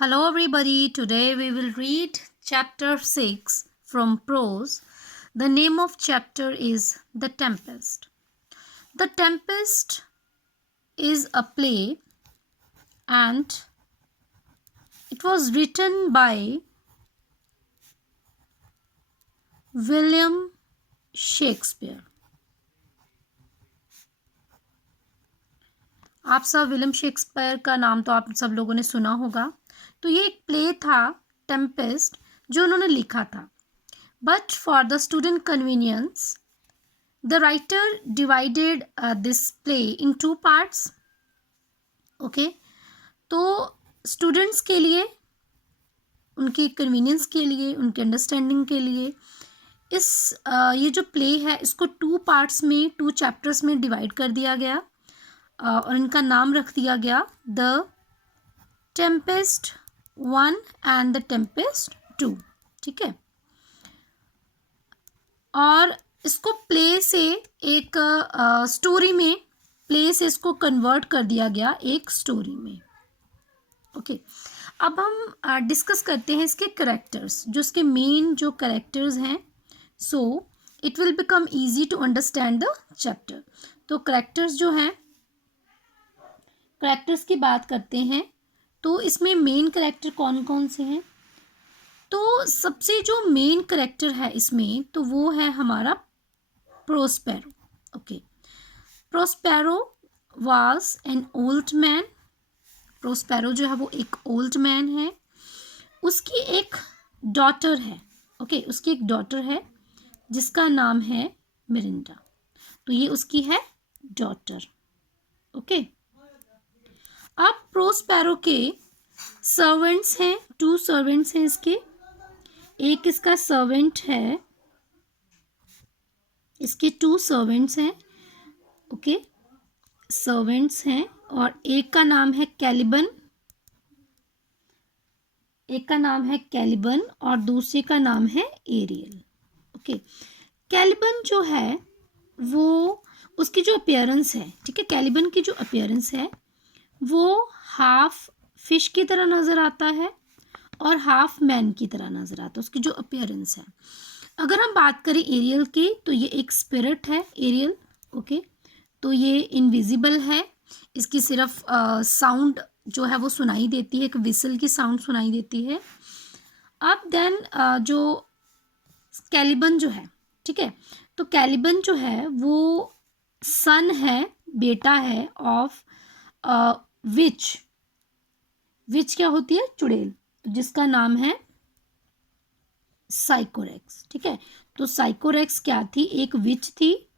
Hello, everybody. Today we will read chapter 6 from prose. The name of chapter is The Tempest. The Tempest is a play and it was written by William Shakespeare. आप सब William Shakespeare का नाम तो आप सब लोगों ने सुना होगा। तो ये एक प्ले था टेम्पेस्ट जो उन्होंने लिखा था। But for the student convenience the writer divided this play in 2 parts. Okay, तो स्टूडेंट्स के लिए, उनकी कन्वीनियंस के लिए, उनके अंडरस्टैंडिंग के लिए ये जो प्ले है इसको 2 पार्ट्स में, 2 चैप्टर्स में डिवाइड कर दिया गया और इनका नाम रख दिया गया the Tempest 1 and the Tempest 2। ठीक है, और इसको प्ले से एक स्टोरी में, प्ले से इसको कन्वर्ट कर दिया गया एक स्टोरी में। ओके, अब हम डिस्कस करते हैं इसके करेक्टर्स, जो इसके मेन जो करेक्टर्स हैं। So it will become easy to understand the chapter. तो करेक्टर्स जो हैं, करेक्टर्स की बात करते हैं तो इसमें मेन करेक्टर कौन कौन से हैं। तो सबसे जो मेन करेक्टर है इसमें, तो वो है हमारा Prospero. Okay, Prospero was an old man. Prospero जो है वो एक ओल्ड मैन है। उसकी एक डॉटर है। ओके, उसकी एक डॉटर है जिसका नाम है मिरिंडा। तो ये उसकी है डॉटर। ओके, अब प्रोस्पेरो के सर्वेंट्स हैं, 2 सर्वेंट्स हैं इसके। एक इसका सर्वेंट है, इसके 2 सर्वेंट्स हैं। ओके, सर्वेंट्स हैं, और एक का नाम है कैलिबन, एक का नाम है कैलिबन और दूसरे का नाम है एरियल। ओके, कैलिबन जो है वो, उसकी जो अपीयरेंस है, ठीक है, कैलिबन की जो अपीयरेंस है वो हाफ फिश की तरह नज़र आता है और हाफ मैन की तरह नज़र आता है, उसकी जो अपीयरेंस है। अगर हम बात करें एरियल की, तो ये एक स्पिरिट है एरियल। ओके, तो ये इनविजिबल है, इसकी सिर्फ साउंड जो है वो सुनाई देती है, एक विसल की साउंड सुनाई देती है। अब देन जो कैलिबन जो है, ठीक है, तो कैलिबन जो है वो सन है, बेटा है ऑफ विच क्या होती है, चुड़ैल, जिसका नाम है साइकोरेक्स। ठीक है, तो साइकोरेक्स क्या थी, एक विच थी।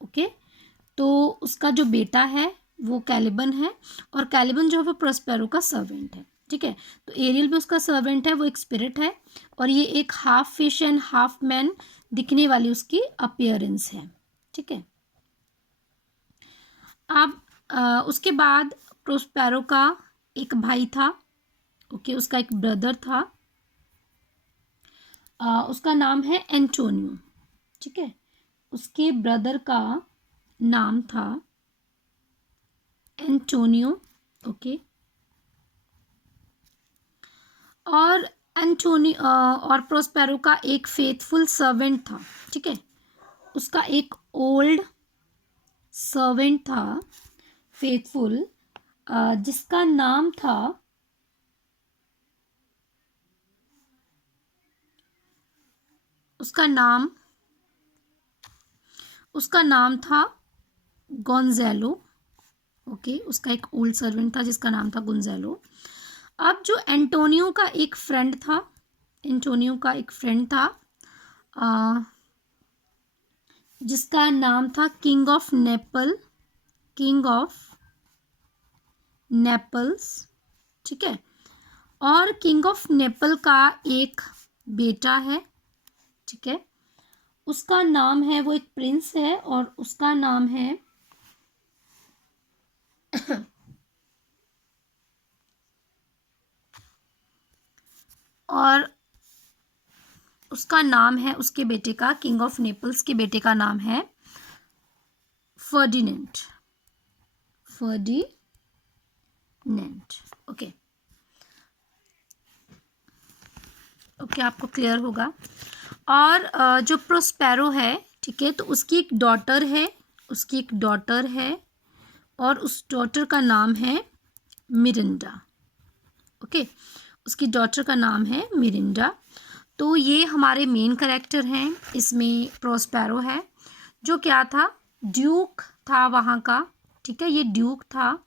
ओके, तो उसका जो बेटा है वो कैलिबन है, और कैलिबन जो है वो प्रोस्पेरो का सर्वेंट है। ठीक है, तो एरियल भी उसका सर्वेंट है, वो एक स्पिरिट है, और ये एक half fish and half man दिखने वाली उसकी अपीयरेंस है। ठीक है, अब उसके बाद प्रोस्पेरो का एक भाई था। ओके, उसका एक ब्रदर था, उसका नाम है एंटोनियो। ठीक है, उसके ब्रदर का नाम था एंटोनियो। ओके, और एंटोनियो और प्रोस्पेरो का एक फेथफुल सर्वेंट था। ठीक है, उसका एक ओल्ड सर्वेंट था फेथफुल, जिसका नाम था, उसका नाम था गोंज़ेलो। ओके, उसका एक ओल्ड सर्वेंट था जिसका नाम था गोंज़ेलो। अब जो एंटोनियो का एक फ्रेंड था, एंटोनियो का एक फ्रेंड था जिसका नाम था किंग ऑफ नेपल्स। ठीक है, और किंग ऑफ नेपल का एक बेटा है। ठीक है, उसका नाम है, वो एक प्रिंस है और उसका नाम है और उसका नाम है, उसके बेटे का, किंग ऑफ नेपल्स के बेटे का नाम है फर्डिनेंट। ओके, ओके, आपको क्लियर होगा। और जो प्रोस्पेरो है, ठीक है, तो उसकी एक डॉटर है और उस डॉटर का नाम है मिरिंडा। ओके, उसकी डॉटर का नाम है मिरिंडा। तो ये हमारे मेन कैरेक्टर हैं। इसमें प्रोस्पेरो है जो क्या था, ड्यूक था वहाँ का, ठीक है, ये ड्यूक था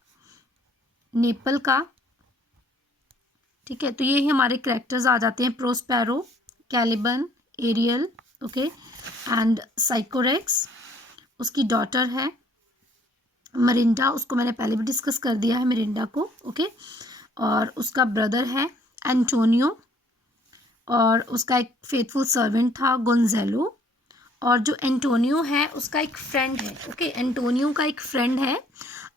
नेपल का, ठीक है। तो ये ही हमारे कैरेक्टर्स आ जाते हैं, Prospero, Caliban, Ariel, okay, and Sycorax. उसकी डॉटर है मरिंडा, उसको मैंने पहले भी डिस्कस कर दिया है मिरिंडा को, ओके। और उसका ब्रदर है एंटोनियो, और उसका एक फेथफुल सर्वेंट था गोंजेलो। और जो एंटोनियो है उसका एक फ्रेंड है, ओके, एंटोनियो का एक फ्रेंड है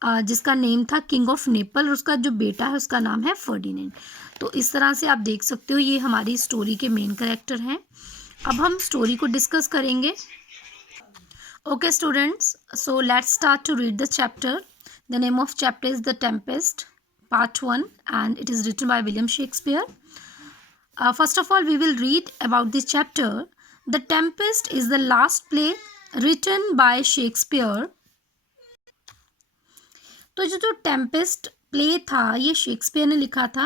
जिसका नेम था किंग ऑफ नेपल, और उसका जो बेटा है उसका नाम है फर्डिनेंड। तो इस तरह से आप देख सकते हो ये हमारी स्टोरी के मेन कैरेक्टर हैं। अब हम स्टोरी को डिस्कस करेंगे। Okay students, so let's start to read the chapter. The name of chapter is the Tempest, part 1, and it is written by William Shakespeare. First of all, we will read about this chapter. The Tempest is the last play written by Shakespeare. तो जो Tempest play था ये Shakespeare ने लिखा था,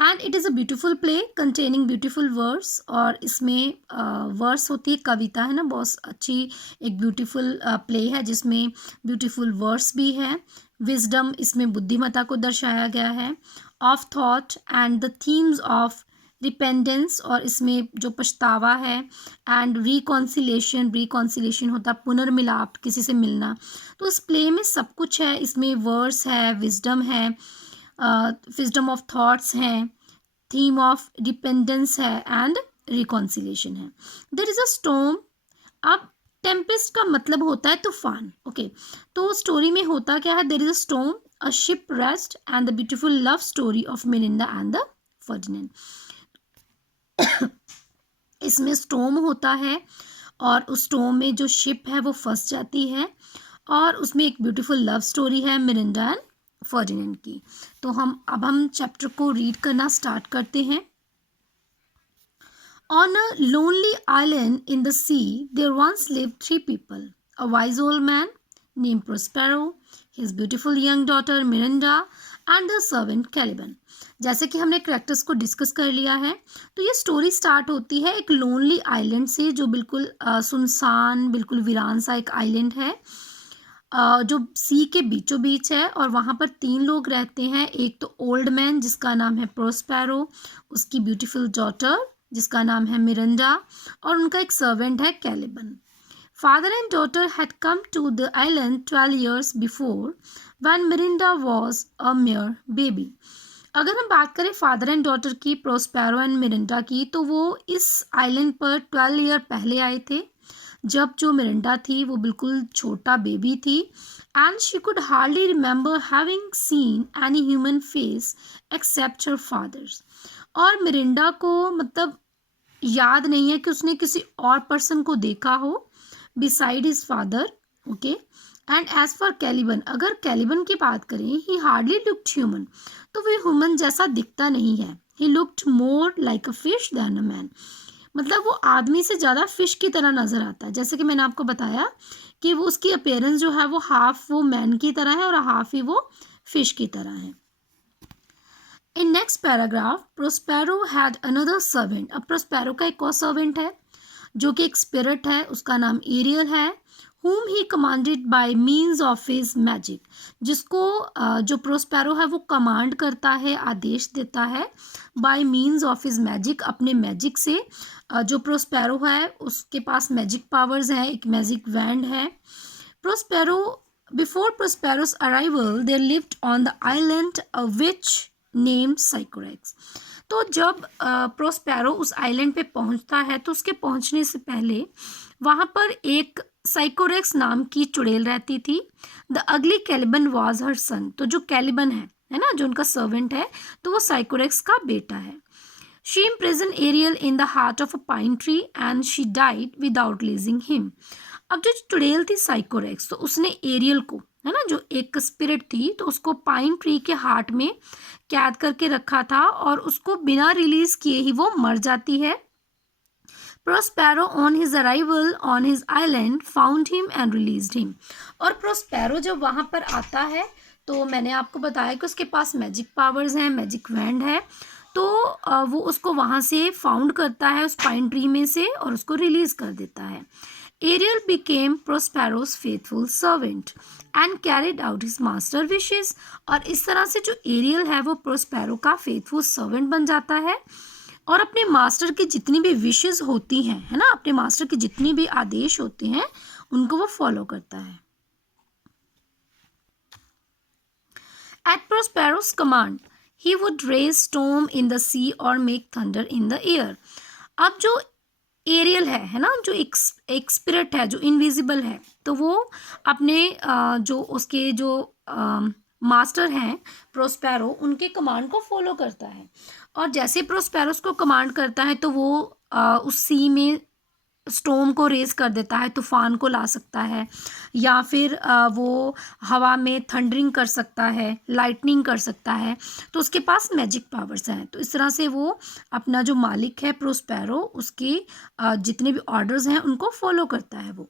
and it is a beautiful play containing beautiful verse. और इसमें verse होती है, कविता है ना, बहुत अच्छी एक ब्यूटीफुल प्ले है जिसमें ब्यूटीफुल वर्स भी है. विजडम, इसमें बुद्धिमत्ता को दर्शाया गया है. Of thought and the themes of repentance, और इसमें जो पछतावा है, एंड रिकॉन्सिलेशन होता है पुनर्मिलाप, किसी से मिलना. तो इस प्ले में सब कुछ है. इसमें वर्स है, विजडम है, विजडम ऑफ थॉट्स हैं, थीम ऑफ डिपेंडेंस है, एंड रिकॉन्सिलेशन है. There is a storm. अब टेम्पेस्ट का मतलब होता है तूफान, ओके. तो स्टोरी में होता क्या है, there is a storm, a ship rest, and the beautiful love story of Miranda and the Ferdinand. इसमें स्टॉर्म होता है और उस स्टॉर्म में जो शिप है वो फंस जाती है, और उसमें एक ब्यूटीफुल लव स्टोरी है मिरिंडा एंड फर्डिनेंड की. तो हम चैप्टर को रीड करना स्टार्ट करते हैं. On a lonely island in the sea, there once lived 3 people. A wise old man named Prospero, his beautiful young daughter Miranda, and the servant Caliban. जैसे कि हमने कैरेक्टर्स को डिस्कस कर लिया है, तो ये स्टोरी स्टार्ट होती है एक लोनली आइलैंड से, जो बिल्कुल सुनसान, बिल्कुल वीरान सा एक आइलैंड है जो सी के बीचों बीच है. और वहाँ पर 3 लोग रहते हैं. एक तो ओल्ड मैन जिसका नाम है प्रोस्पेरो, उसकी ब्यूटीफुल डॉटर जिसका नाम है मिरिंडा, और उनका एक सर्वेंट है Caliban. Father and daughter had come to the island 12 years before when Miranda was a mere baby. अगर हम बात करें फादर एंड डॉटर की, प्रोस्पेरो एंड मिरिंडा की, तो वो इस आइलैंड पर 12 year पहले आए थे, जब जो मिरिंडा थी वो बिल्कुल छोटा बेबी थी, and she could hardly remember having seen any human face except her father's. और मिरिंडा को मतलब याद नहीं है कि उसने किसी और पर्सन को देखा हो beside his father, okay. And as for Caliban, अगर कैलिबन की बात करें, ही हार्डली लुक्ड ह्यूमन, तो वो ह्यूमन जैसा दिखता नहीं है. He looked more like a fish than a man, मतलब वो आदमी से ज़्यादा फिश की तरह नज़र आता है. जैसे कि मैंने आपको बताया कि वो उसकी अपीयरेंस जो है वो हाफ वो मैन की तरह है और हाफ ही वो फिश की तरह है. In next paragraph, Prospero had another servant. अब प्रोस्पेरो का एक और सर्वेंट है जो कि एक स्पिरिट है, उसका नाम एरियल है, whom he commanded by means of his magic. जिसको जो प्रोस्पेरो है वो कमांड करता है, आदेश देता है, by means of his magic, अपने मैजिक से. जो प्रोस्पेरो है उसके पास मैजिक पावर्स हैं, एक मैजिक वैंड है. Prospero, before Prospero's arrival there lived on the island a witch named Sycorax. तो जब प्रोस्पेरो उस आइलैंड पे पहुंचता है, तो उसके पहुंचने से पहले वहाँ पर एक साइकोरेक्स नाम की चुड़ैल रहती थी. The ugly Caliban was her सन. तो जो कैलिबन है ना, जो उनका सर्वेंट है, तो वो साइकोरेक्स का बेटा है. She imprison Ariel in the heart of a pine tree and she died without releasing him. अब जो चुड़ैल थी साइकोरेक्स, तो उसने एरियल को, है ना, जो एक स्पिरिट थी, तो उसको पाइन ट्री के हार्ट में कैद करके रखा था, और उसको बिना रिलीज किए ही वो मर जाती है. Prospero on his arrival on his island found him and released him. और प्रोस्पेरो जब वहाँ पर आता है तो मैंने आपको बताया कि उसके पास मैजिक पावर्स हैं, मैजिक वैंड है, तो वो उसको वहाँ से फाउंड करता है उस पाइन ट्री में से और उसको रिलीज कर देता है। Ariel became Prospero's faithful servant and carried out his master wishes. और इस तरह से जो एरियल है वो प्रोस्पेरो का फेथफुल सर्वेंट बन जाता है और अपने मास्टर की जितनी भी विशेस होती हैं, है ना, अपने मास्टर के जितनी भी आदेश होते हैं उनको वो फॉलो करता है। At Prospero's command, he would raise storm in the sea or make thunder in the air. अब जो एरियल है ना, जो एक स्पिरिट है जो इनविजिबल है, तो वो अपने जो उसके जो मास्टर हैं प्रोस्पेरो, उनके कमांड को फॉलो करता है। और जैसे प्रोस्पेरो उसको कमांड करता है तो वो उस सी में स्टॉर्म को रेज कर देता है, तूफान को ला सकता है, या फिर वो हवा में थंडरिंग कर सकता है, लाइटनिंग कर सकता है। तो उसके पास मैजिक पावर्स हैं। तो इस तरह से वो अपना जो मालिक है प्रोस्पेरो, उसके जितने भी ऑर्डर्स हैं उनको फॉलो करता है वो।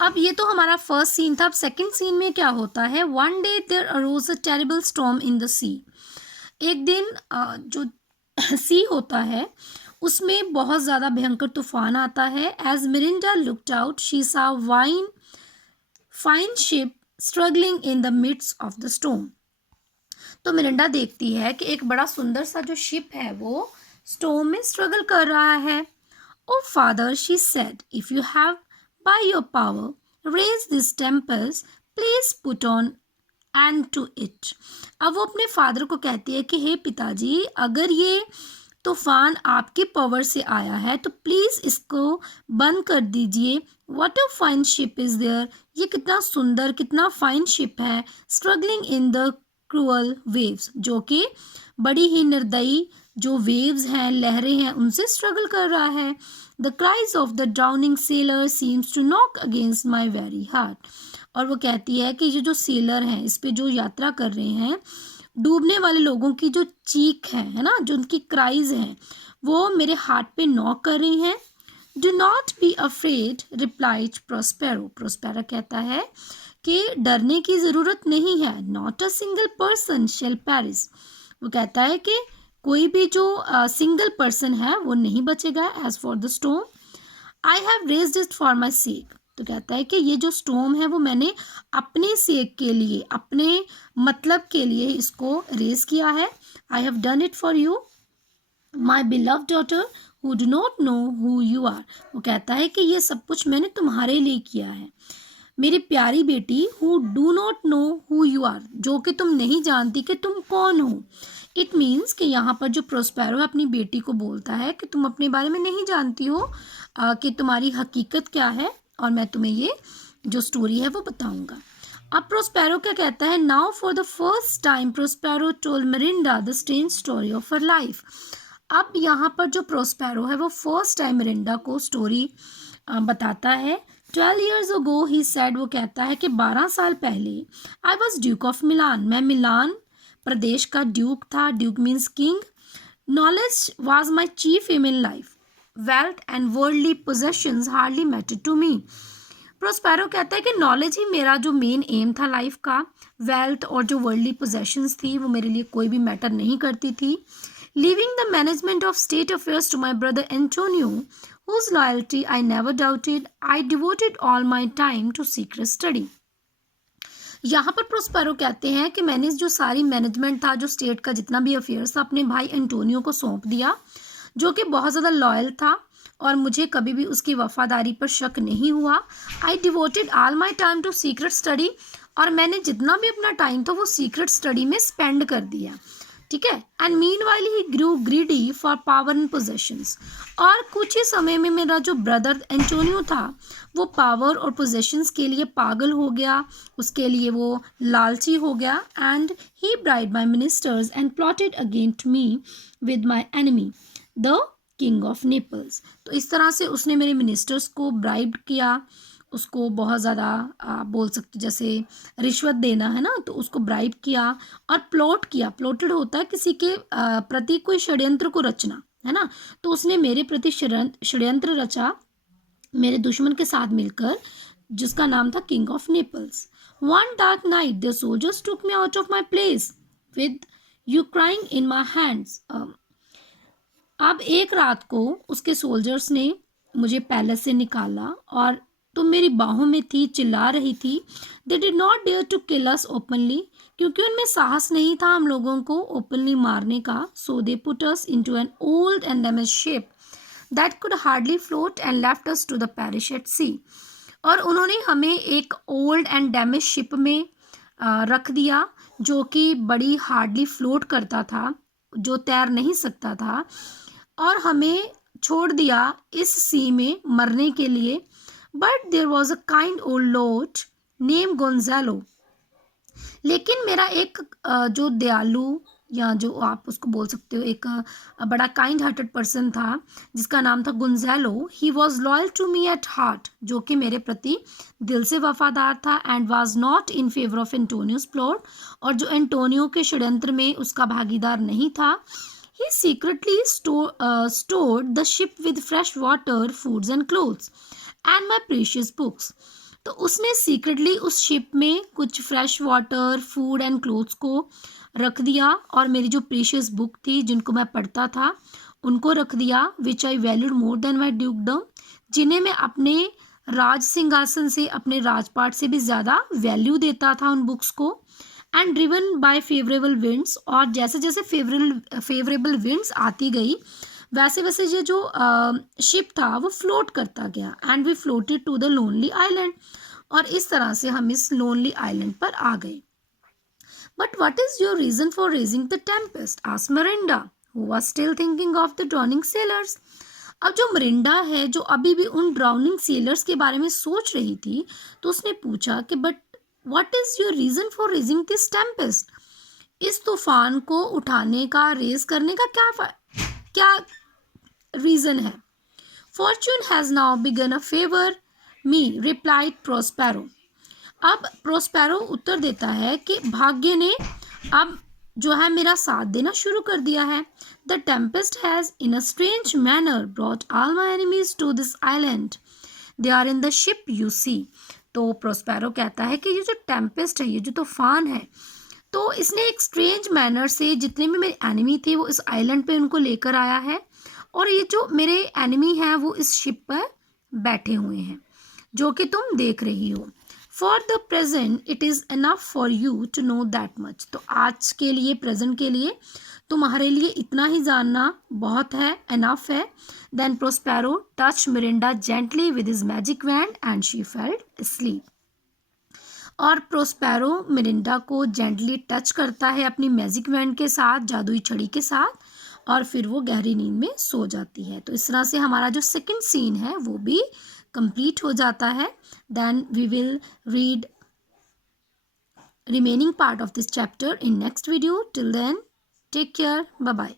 अब ये तो हमारा फर्स्ट सीन था। अब सेकंड सीन में क्या होता है, one day there arose a terrible storm in the sea. एक दिन जो सी होता है उसमें बहुत ज़्यादा भयंकर तूफान आता है। As Miranda looked out she saw fine ship struggling in the midst of the storm. तो मिरिंडा देखती है कि एक बड़ा सुंदर सा जो शिप है वो स्टॉर्म में स्ट्रगल कर रहा है। Oh father, she said, if you have by your power raise this tempest, please put an end to it. अब वो अपने फादर को कहती है कि हे पिताजी, अगर ये तूफान आपके पावर से आया है तो प्लीज़ इसको बंद कर दीजिए। What a fine ship is there, ये कितना सुंदर, कितना फाइन शिप है। Struggling in the cruel waves, जो कि बड़ी ही निर्दयी जो वेव्स हैं, लहरें हैं, उनसे स्ट्रगल कर रहा है। The cries of the drowning sailor seems to knock against my very heart. और वो कहती है कि ये जो सेलर हैं, इस पे जो यात्रा कर रहे हैं, डूबने वाले लोगों की जो चीख है ना, जो उनकी क्राइज हैं, वो मेरे हार्ट पे नॉक कर रही हैं। Do not be afraid, replied Prospero. Prospero कहता है कि डरने की ज़रूरत नहीं है। Not a single person shall perish. वो कहता है कि कोई भी जो सिंगल पर्सन है वो नहीं बचेगा। As for the storm, I have raised it for my sake. तो कहता है कि ये जो स्टॉर्म है वो मैंने अपने सेक के लिए, अपने मतलब के लिए इसको रेज किया है। I have done it for you my beloved daughter who do not know who you are. वो कहता है कि ये सब कुछ मैंने तुम्हारे लिए किया है, मेरी प्यारी बेटी, who do not know who you are, जो कि तुम नहीं जानती कि तुम कौन हो। इट मीन्स कि यहाँ पर जो प्रोस्पेरो अपनी बेटी को बोलता है कि तुम अपने बारे में नहीं जानती हो कि तुम्हारी हकीकत क्या है, और मैं तुम्हें ये जो स्टोरी है वो बताऊंगा। अब प्रोस्पेरो क्या कहता है, now for the first time Prospero told Mirinda the strange story of her life. अब यहाँ पर जो प्रोस्पेरो है वो फर्स्ट टाइम मिरिंडा को स्टोरी बताता है। 12 years ago he said, वो कहता है कि 12 साल पहले I was duke of Milan, मैं मिलान प्रदेश का ड्यूक था। Duke means king. Knowledge was my chief aim in life, wealth and worldly possessions hardly matter to me. Prospero कहता है कि नॉलेज ही मेरा जो मेन एम था लाइफ का, वेल्थ और जो वर्ल्डली पोजेशंस थी वो मेरे लिए कोई भी मैटर नहीं करती थी। Leaving the management of state affairs to my brother Antonio, whose loyalty I never doubted, I devoted all my time to secret study। यहाँ पर प्रोस्पेरो कहते हैं कि मैंने जो सारी मैनेजमेंट था, जो स्टेट का जितना भी अफेयर्स था, अपने भाई एंटोनियो को सौंप दिया, जो कि बहुत ज़्यादा लॉयल था और मुझे कभी भी उसकी वफादारी पर शक नहीं हुआ। I devoted all my time to secret study, और मैंने जितना भी अपना टाइम था वो सीक्रेट स्टडी में स्पेंड कर दिया, ठीक है। And meanwhile he grew greedy for power and possessions, और कुछ ही समय में मेरा जो ब्रदर एंटोनियो था वो पावर और पोजेशंस के लिए पागल हो गया, उसके लिए वो लालची हो गया। And he bride my ministers and plotted against me with my enemy the king of Naples. तो इस तरह से उसने मेरे मिनिस्टर्स को ब्राइब किया, उसको बहुत ज़्यादा बोल सकते जैसे रिश्वत देना है ना, तो उसको ब्राइब किया और प्लॉट किया। प्लॉटेड होता है किसी के प्रति कोई षड्यंत्र को रचना, है ना। तो उसने मेरे प्रति षड्यंत्र रचा मेरे दुश्मन के साथ मिलकर, जिसका नाम था king of Naples. One dark night the soldiers took me out of my place with you crying in my hands. अब एक रात को उसके सोल्जर्स ने मुझे पैलेस से निकाला और तुम मेरी बाहों में थी, चिल्ला रही थी। They did not dare to kill us openly, क्योंकि उनमें साहस नहीं था हम लोगों को ओपनली मारने का। So they put us into an old and damaged ship that could hardly float and left us to the perish at sea. और उन्होंने हमें एक ओल्ड एंड डैमेज शिप में रख दिया, जो कि बड़ी हार्डली फ्लोट करता था, जो तैर नहीं सकता था, और हमें छोड़ दिया इस सी में मरने के लिए। But there was a kind old lord name Gonzalo. लेकिन मेरा एक जो दयालु, या जो आप उसको बोल सकते हो एक बड़ा काइंड हार्टेड पर्सन था, जिसका नाम था Gonzalo. He was loyal to me at heart, जो कि मेरे प्रति दिल से वफादार था, and was not in favour of Antonio's plot, और जो एंटोनियो के षड्यंत्र में उसका भागीदार नहीं था। He secretly stored the ship with fresh water, foods and clothes, and my precious books. तो उसने सीक्रेटली उस शिप में कुछ fresh water, food and clothes को रख दिया, और मेरी जो प्रीशियस बुक थी जिनको मैं पढ़ता था उनको रख दिया। विच आई वैल्यूड मोर देन माई ड्यूकडम, जिन्हें मैं अपने राज सिंहासन से, अपने राजपाट से भी ज़्यादा वैल्यू देता था उन बुक्स को। And driven by favourable winds, और जैसे जैसे फेवरेबल विंड्स आती गई वैसे वैसे ये जो शिप था वो फ्लोट करता गया। And we floated to the lonely island, और इस तरह से हम इस लोनली आइलैंड पर आ गए। But what is your reason for raising the tempest, asked Miranda, who was still thinking of the drowning sailors. अब जो मिरिंडा है, जो अभी भी उन ड्राउनिंग सेलर्स के बारे में सोच रही थी, तो उसने पूछा कि but what is your reason for raising this tempest, इस तूफान को उठाने का, रेज करने का क्या रीजन है। Fortune has now begun a favour me, replied Prospero. अब प्रोस्पेरो उत्तर देता है कि भाग्य ने अब जो है मेरा साथ देना शुरू कर दिया है। The tempest has in a strange manner brought all my enemies to this island, they are in the ship you see. तो प्रोस्पेरो कहता है कि ये जो टेम्पेस्ट है, ये जो तूफान है, तो इसने एक स्ट्रेंज मैनर से जितने भी मेरे एनिमी थे वो इस आइलैंड पे उनको लेकर आया है, और ये जो मेरे एनिमी हैं वो इस शिप पर बैठे हुए हैं, जो कि तुम देख रही हो। For the present it is enough for you to know that much. तो आज के लिए, प्रेजेंट के लिए तुम्हारे लिए इतना ही जानना बहुत है, इनफ है। Then Prospero touch Miranda gently with his magic wand and she felt sleep. और प्रोस्पेरो मिरिंडा को जेंटली टच करता है अपनी मैजिक वैंड के साथ, जादुई छड़ी के साथ, और फिर वो गहरी नींद में सो जाती है। तो इस तरह से हमारा जो सेकंड सीन है वो भी कंप्लीट हो जाता है। Then we will read remaining part of this chapter in next video. Till then, take care. Bye bye.